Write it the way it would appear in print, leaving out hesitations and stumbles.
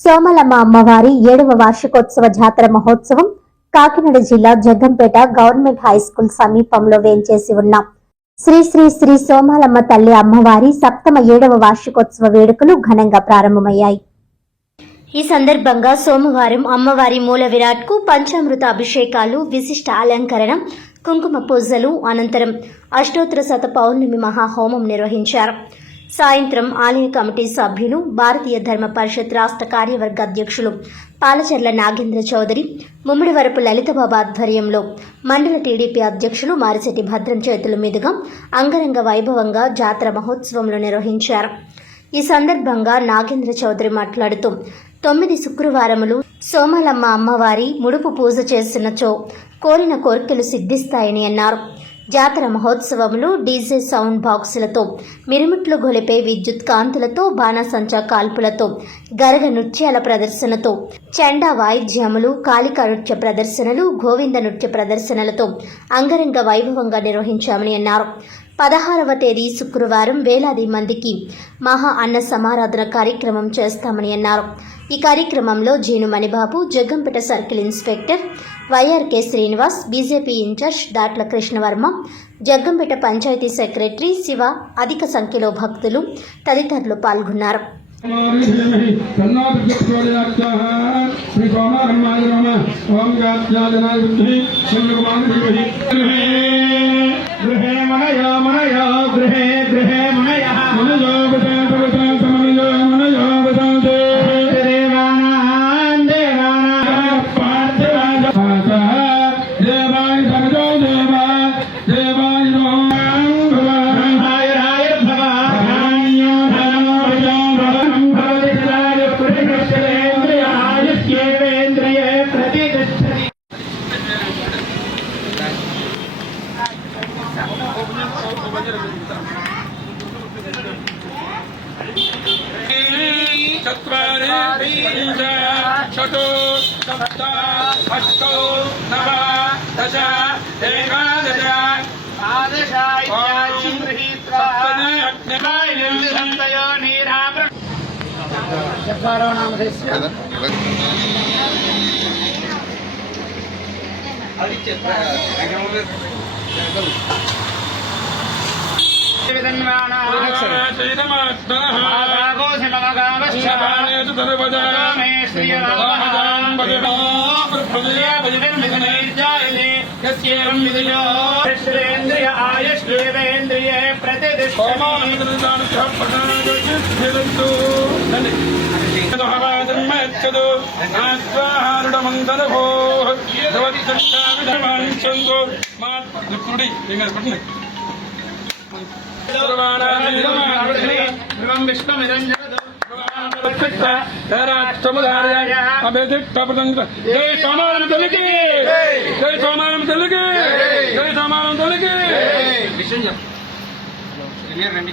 సోమలమ్మ అమ్మవారి 7వ వార్షికోత్సవ జాతర మహోత్సవం కాకినాడ జిల్లా జగ్గంపేట గవర్నమెంట్ హైస్కూల్ సమీపంలో వేంచేసి ఉన్న శ్రీ శ్రీ శ్రీ సోమలమ్మ తల్లి అమ్మవారి సప్తమ 7వ వార్షికోత్సవ వేడుకలు ఘనంగా ప్రారంభమయ్యాయి. ఈ సందర్భంగా సోమవారం అమ్మవారి మూల విరాట్ కు పంచామృత అభిషేకాలు, విశిష్ట అలంకరణ, కుంకుమ పూజలు అనంతరం అష్టోత్తర శత పౌర్ణమి మహాహోమం నిర్వహించారు. సాయంత్రం ఆలయ కమిటీ సభ్యులు, భారతీయ ధర్మ పరిషత్ రాష్ట్ర కార్యవర్గ అధ్యక్షులు పాలచర్ల నాగేంద్ర చౌదరి, ముమ్మిడివరపు లలితబాబు ఆధ్వర్యంలో మండల టీడీపీ అధ్యక్షులు మారిశెట్టి భద్రం చేతుల మీదుగా అంగరంగ వైభవంగా జాతర మహోత్సవంలో నిర్వహించారు. ఈ సందర్భంగా నాగేంద్ర చౌదరి మాట్లాడుతూ 9 శుక్రవారములు సోమలమ్మ అమ్మవారి ముడుపు పూజ చేసినచో కోరిన కోరికలు సిద్ధిస్తాయని అన్నారు. జాతర మహోత్సవములు డీజే సౌండ్ బాక్సులతో, మిరుముట్లు గొలిపే విద్యుత్ కాంతులతో, బాణసంచా కాల్పులతో, గరగ నృత్యాల ప్రదర్శనతో, చండా వాయిద్యములు, కాళికా నృత్య ప్రదర్శనలు, గోవింద నృత్య ప్రదర్శనలతో అంగరంగ వైభవంగా నిర్వహించామని అన్నారు. 16వ తేదీ శుక్రవారం వేలాది మందికి మహా అన్న సమారాధన కార్యక్రమం చేస్తామని అన్నారు. ఈ కార్యక్రమంలో Jeenu Manibabu, Jaggampeta circle inspector YRK Srinivas, BJP incharge Datla Krishnavarma, Jaggampeta panchayati secretary Siva, అధిక సంఖ్యలో భక్తులు తదితరులు పాల్గొన్నారు. षटो सप्त अष्टो नव दश एकादश జై సోమవారం తల్లికి, జై సోమవారం తల్లికి, జై సోమవారం తల్లికి. విషయం చెప్పండి.